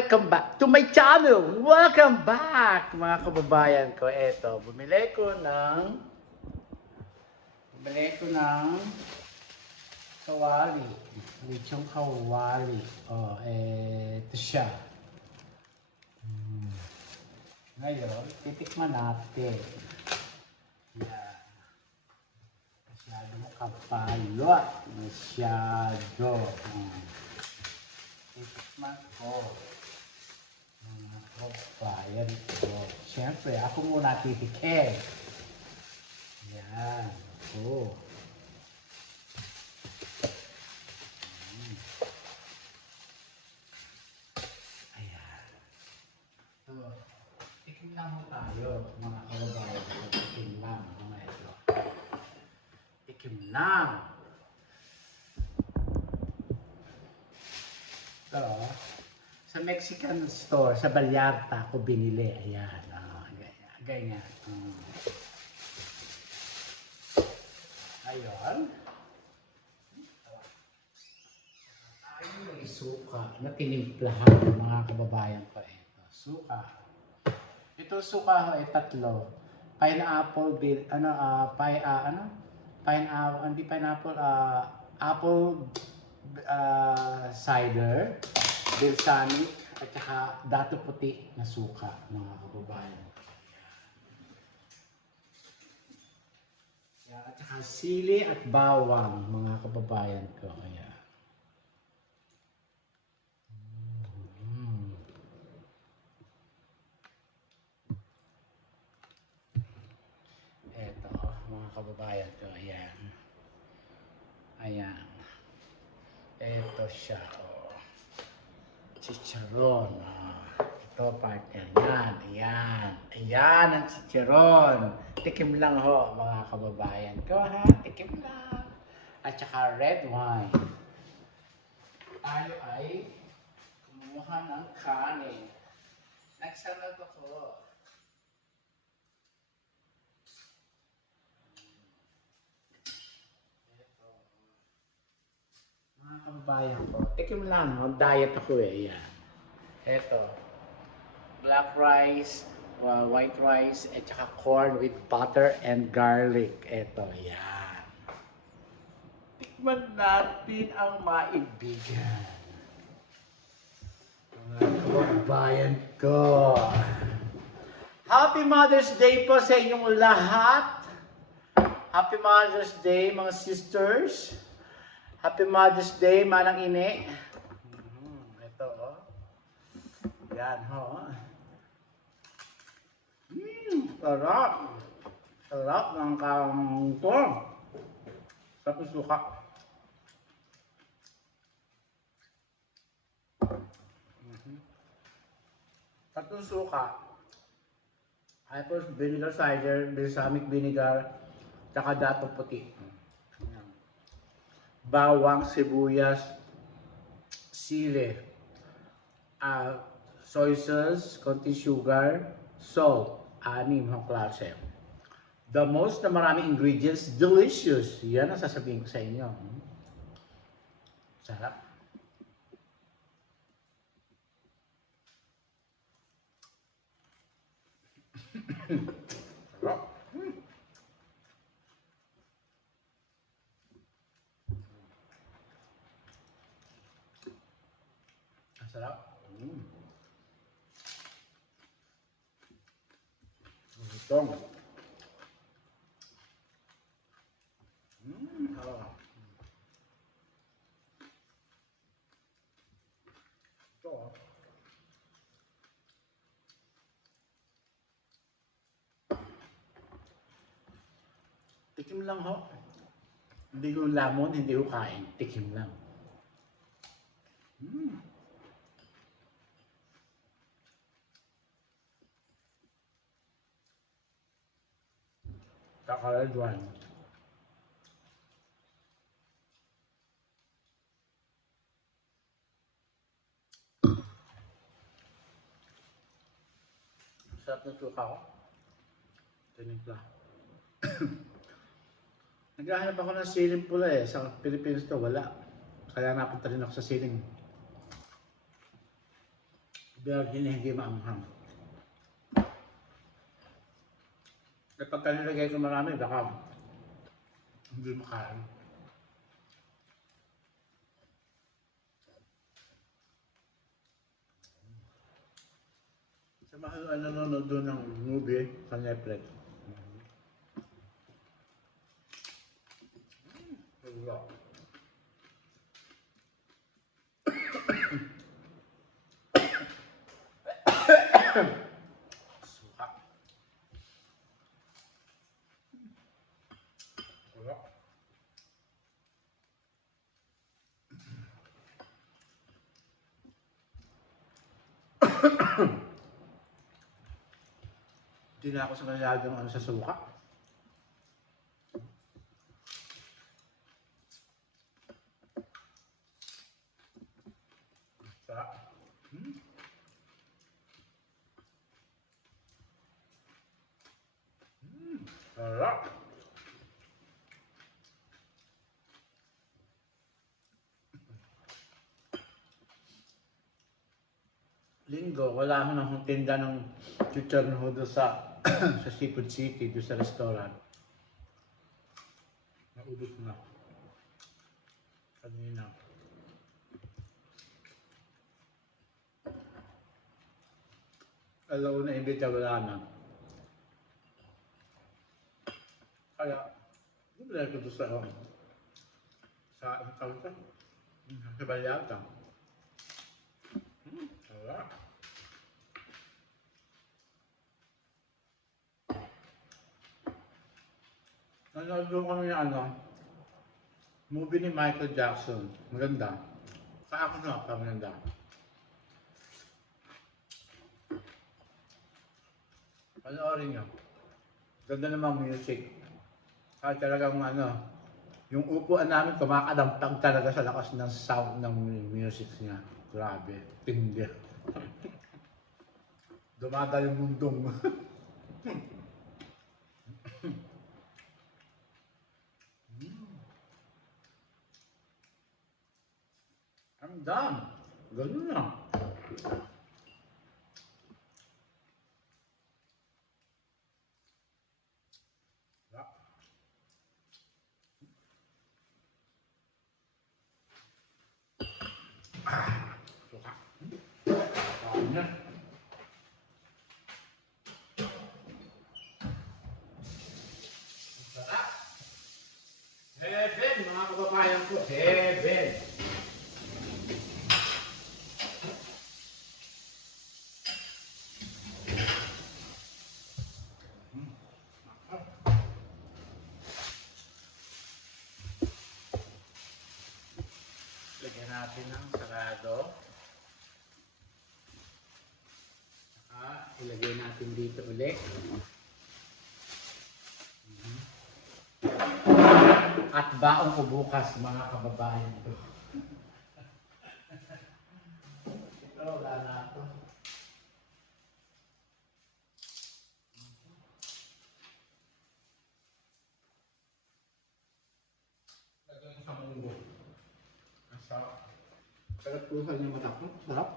welcome back to my channel. Welcome back, mga kababayan ko. Eto, bumili ko ng kawali. Lechong kawali. Oh, eto siya. Ngayon, titikman natin. Yan. Masyadong kapalot. Masyado. Titikman ko. Mga kababayan ko. Siyempre, ako muna titikin. Yan. Oh. Ayan. So, tikim lang ho tayo, mga kababayan ko. Tikim lang. Mga ito. Tikim lang. So, sa Mexican store, sa Vallarta ko binili. Ayan. Ganyan. Ayun. Ayun may suka na tinimplahan ng mga kababayan ko. Ito. Suka. Ito suka ay tatlo. Pineapple, pineapple, hindi pineapple, apple cider, balsamic, at saka dato puti na suka, mga kababayan. Yan, at saka sili at bawang, mga kababayan ko. Ayan. Eto, mga kababayan ko. Ayan. Ayan. Eto siya. Oh. Chicharon. Oh. Ito, partner. Yan. Ayan. Ayan ang chicharon. Tikim lang ho, mga kababayan ko, ha? Tikim lang. At saka red wine. Tayo ay kumuha ng kanin. Nagsalad ako. Mga kababayan ko, tikim lang, no? Diet ako eh, yan. Eto, black rice, white rice, at saka corn with butter and garlic. Eto, yan. Tikman natin ang maibigan. Mga kababayan ko. Happy Mother's Day po sa inyong lahat. Happy Mother's Day, mga sisters. Happy Mother's Day, manang ine. Ito, oh. Yan, ho. Sarap. Sarap ng kangko. Tapos suka. Tapos suka. Tapos vinegar cider, balsamic vinegar, tsaka dato puti. Bawang, sibuyas, sili, soy sauce, konti sugar, salt, 6 na klase. The most na maraming ingredients, delicious. Yan ang sasabihin ko sa inyo. Sarap. Sarap. Sarap. Itong. Sarap. Ito. Tikim lang ho. Hindi ko lamon, hindi ko kain. Tikim lang. Red wine. Sarap ng suka ko. Tinimpla. Naghahanap ako ng siling pula eh. Sa Pilipinas to, wala. Kaya napunta rin ako sa siling Virgin na hindi maanghang. Kapag nilagay ko marami, baka hindi makain. Sa mga nanonood doon ng movie sa Netflix. Wala. Suka. Wala. Hindi na ako sa masyadong ano sa suka. Sarap. Sarap. Linggo, wala ako ng tinda ng chicharron doon sa sa Seafood City, doon sa restaurant. Naubos na. Kanina. Alaw na imbita, wala na. Kaya, bumili ko doon sa ang tawag ito? Sa Balyata. Sarap. Nanonood kami ng movie ni Michael Jackson. Maganda. Sa ako na, maganda. Panoorin nyo. Ganda namang music. Kaya talagang yung upuan namin kumakadampag talaga sa lakas ng sound ng music niya. Grabe, tindi. Dumadal yung mundong. I'm done. Ganun na. Suka. Kain na. Sarap. Heaven, mga kababayan ko. Heaven. Lagyan natin ng sarado. Ilagay natin dito ulit. At baon ko bukas, mga kababayan ko. Ito, wala na ako. Lagyan ko sa munggo. Ang sarap. Sarap po sa inyo mata ko. Sarap.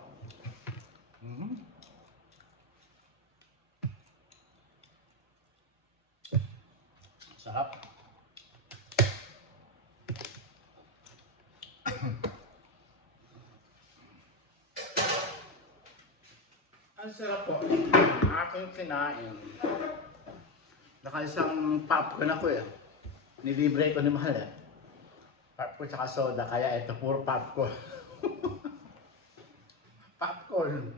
Sarap. Ang sarap po. Aking kinain. Nakaisang popcorn ako eh. Nilibre ko ni Mahal eh. Popcorn tsaka soda. Kaya ito puro popcorn. Popcorn.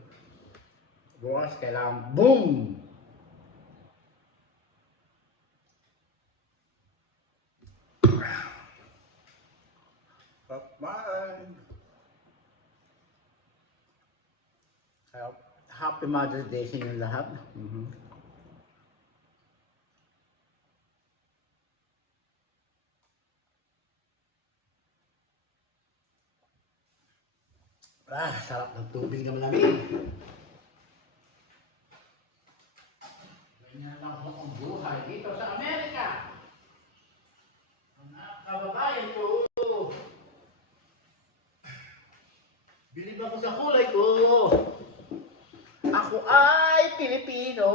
Bukas kailangan boom! Bye! Kaya, Happy Mother's Day sa inyong lahat. Sarap ng tubig na malamig. Ganyan lang po ang buhay dito sa Amerika. Mga kababayan ko. Bilib ako sa kulay ko. Pilipino!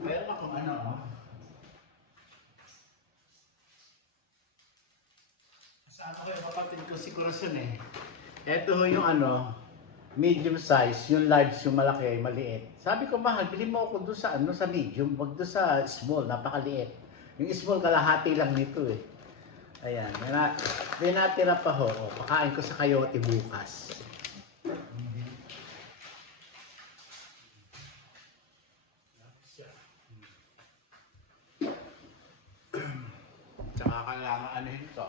Meron akong ano, oh. Kasama ko yung kapatid ko si Corazon eh. Ito ho yung ano, medium size, yung large, yung malaki, maliit. Sabi ko, mahal, bili mo ako doon sa, ano, sa medium, wag doon sa small, napakaliit. Yung small, kalahati lang nito eh. Ayan, may natira pa ho. O, pakain ko sa Coyote bukas. Tsaka kailangan ano ito.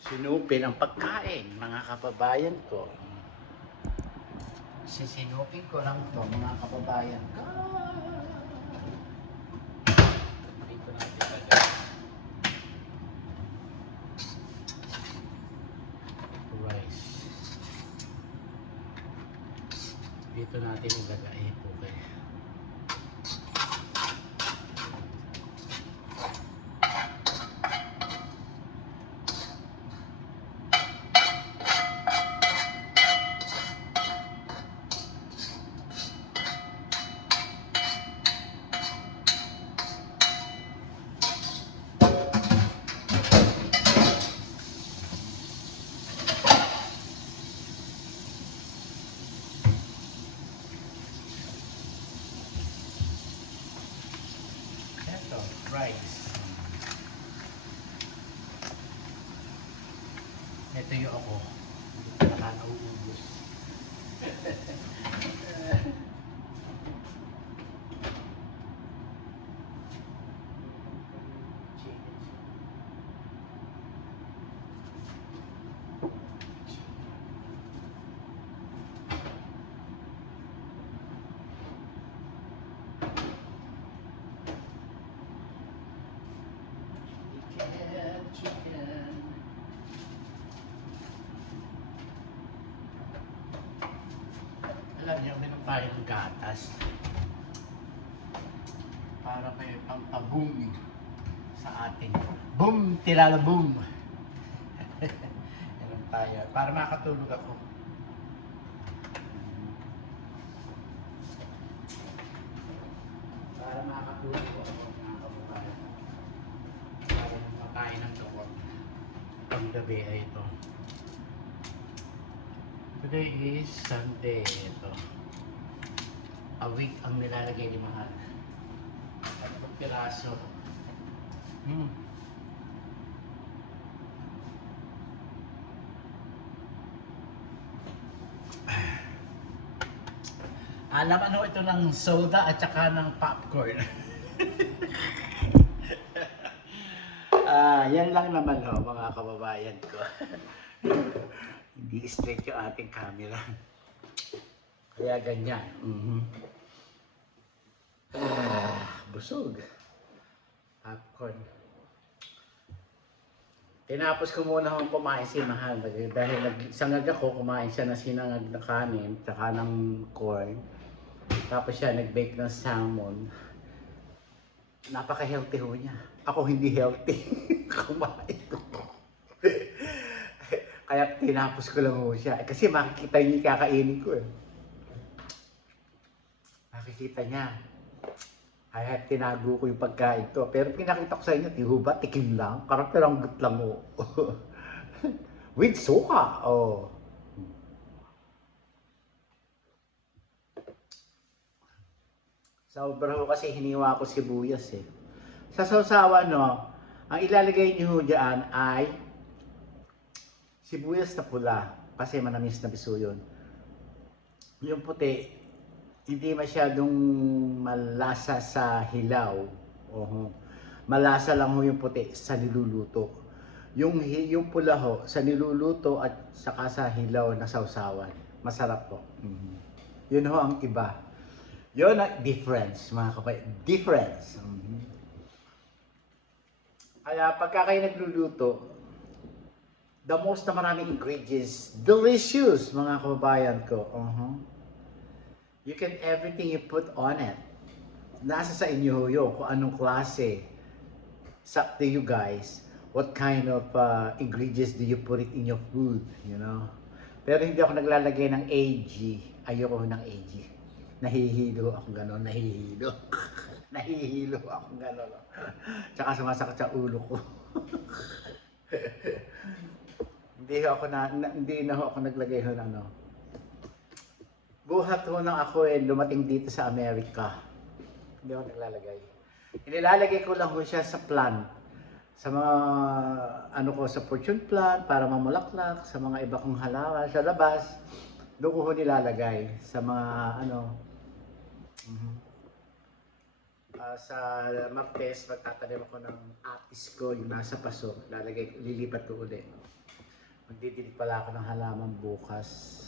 Sinupin ang pagkain, mga kababayan ko. Sisinupin ko lang to, mga kababayan ko. Dito natin lagay. Rice. Dito natin ilagay po kaya. Ito, rice. Ito yung ako. Baka nauubos. Chicken. Alam niyo, meron tayong gatas para may pampaboom sa ating boom, tilala boom. Meron tayo para makatulog ako. Para makatulog ako, mga kababayan. Para makain ng gamot. Panggabi ay ito. Today is Sunday. Ito. A week ang nilalagay ni Mahal. At piraso. Alam ano ito ng soda at saka ng popcorn. Yan lang naman ho, mga kababayan ko. Hindi straight yung ating camera. Kaya ganyan. Busog. Popcorn. Tinapos ko muna akong kumain si Mahal. Dahil nagsangag ako, kumain siya na sinangag na kanin, tsaka ng corn. Tapos siya nag-bake ng salmon. Napaka-healthy ho niya. Ako hindi healthy. Kumain ko. Kaya tinapos ko lang ho siya. Kasi makikita niya yung kakainin ko eh. Makikita niya. Kaya tinago ko yung pagkain ko. Pero pinakita ko sa inyo, tihuba, tikim lang. Karapiranggot lang ho. With suka. Oh. Sobra ho kasi hiniwa ko sibuyas eh. Sa sausawan no, ang ilalagay niyo dyan ay sibuyas na pula. Kasi manamis na biso yun. Yung puti, hindi masyadong malasa sa hilaw. Malasa lang ho yung puti sa niluluto. Yung pula ho, sa niluluto at saka sa hilaw na sausawan. Masarap po. Yun ho ang iba. Yun ang difference, mga kapatid. Difference. Kaya pagka kayo nagluluto, the most na maraming ingredients, delicious, mga kababayan ko. You can everything you put on it. Nasa sa inyo yun, kung anong klase. It's up to you guys. What kind of ingredients do you put it in your food, you know? Pero hindi ako naglalagay ng AG. Ayoko ng AG. Nahihilo ako gano'n, nahihilo. Nahihilo ako gano'n. Tsaka sumasakit sa ulo ko. Hindi na ako naglagay ho ng ano. Buhat ho nang ako lumating dito sa Amerika. Hindi ako naglalagay. Inilalagay ko lang ho siya sa plant. Sa mga ano ko sa fortune plant para mamulaklak, sa mga iba kong halaman sa labas. Doon ko ho nilalagay sa mga ano. Sa Martes, magtatanim ako ng atis ko, yung nasa paso. Lilipat ko ulit. Magdidilig pala ako ng halaman bukas.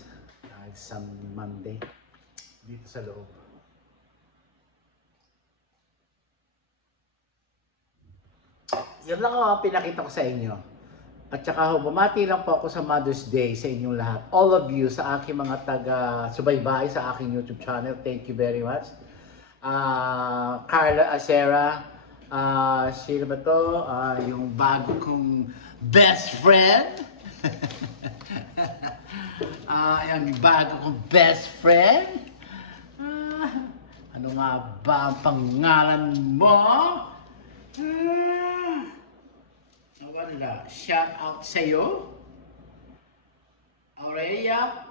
Sa Monday. Dito sa loob. Yan lang ang pinakita ko sa inyo. At saka bumati lang po ako sa Mother's Day sa inyong lahat. All of you, sa aking mga taga-subaybay sa aking YouTube channel. Thank you very much. Carla Acera, sino ba to? Yung bago kong best friend. Yung bago kong best friend. Ano nga ba ang pangalan mo? Wala. Shout out sa'yo. Aurelia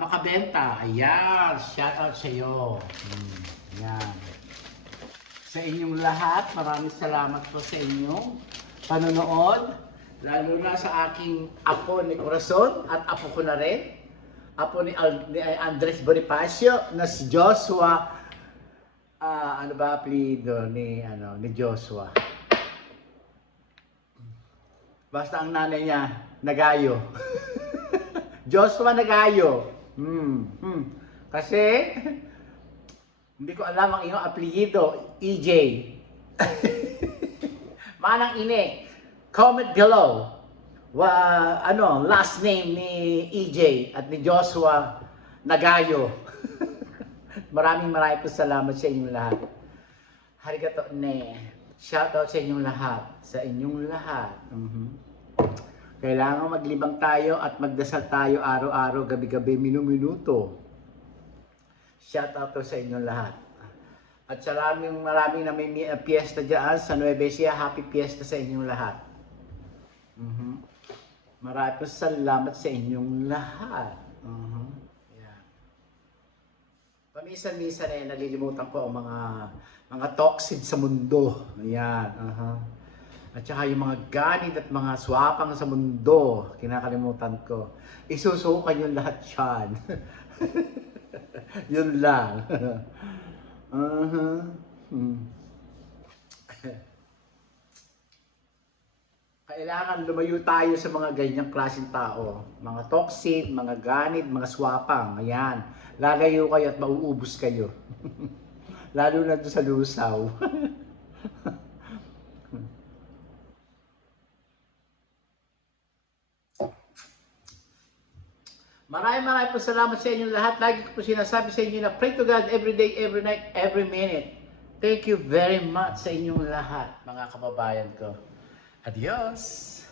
Makabenta. Ayan. Shout out sa'yo. Yan. Sa inyong lahat, maraming salamat po sa inyong panonood. Lalo na sa aking apo ni Corazon at apo ko na rin. Apo ni Andres Bonifacio na si Joshua. Ano ba apelido ni Joshua? Basta ang nanay niya, Nagayo. Joshua Nagayo. Kasi hindi ko alam ang iyong apelyido, EJ. Manang ine, comment below. Last name ni EJ at ni Joshua Nagayo. Maraming po salamat sa inyong lahat. Harigato ne. Shoutout sa inyong lahat. Sa inyong lahat. Kailangan maglibang tayo at magdasal tayo araw-araw, gabi-gabi, minuto. Shoutout to sa inyong lahat. At maraming na may piyesta dyan sa Nueva Ecija. Happy piyesta sa inyong lahat. Maraming salamat sa inyong lahat. Yeah. Paminsan-minsan nalilimutan ko ang mga toxic sa mundo. Ayan. At saka yung mga ganid at mga swapang sa mundo, kinakalimutan ko. Isusukan yung lahat yan. Yun lang. Kailangan lumayo tayo sa mga ganyang klaseng tao. Mga toxic, mga ganid, mga swapang. Ayan. Lalayo kayo at mauubos kayo. Lalo na doon sa lusaw. Maraming po salamat sa inyo lahat. Lagi ko po sinasabi sa inyo na pray to God every day, every night, every minute. Thank you very much sa inyong lahat, mga kababayan ko. Adios!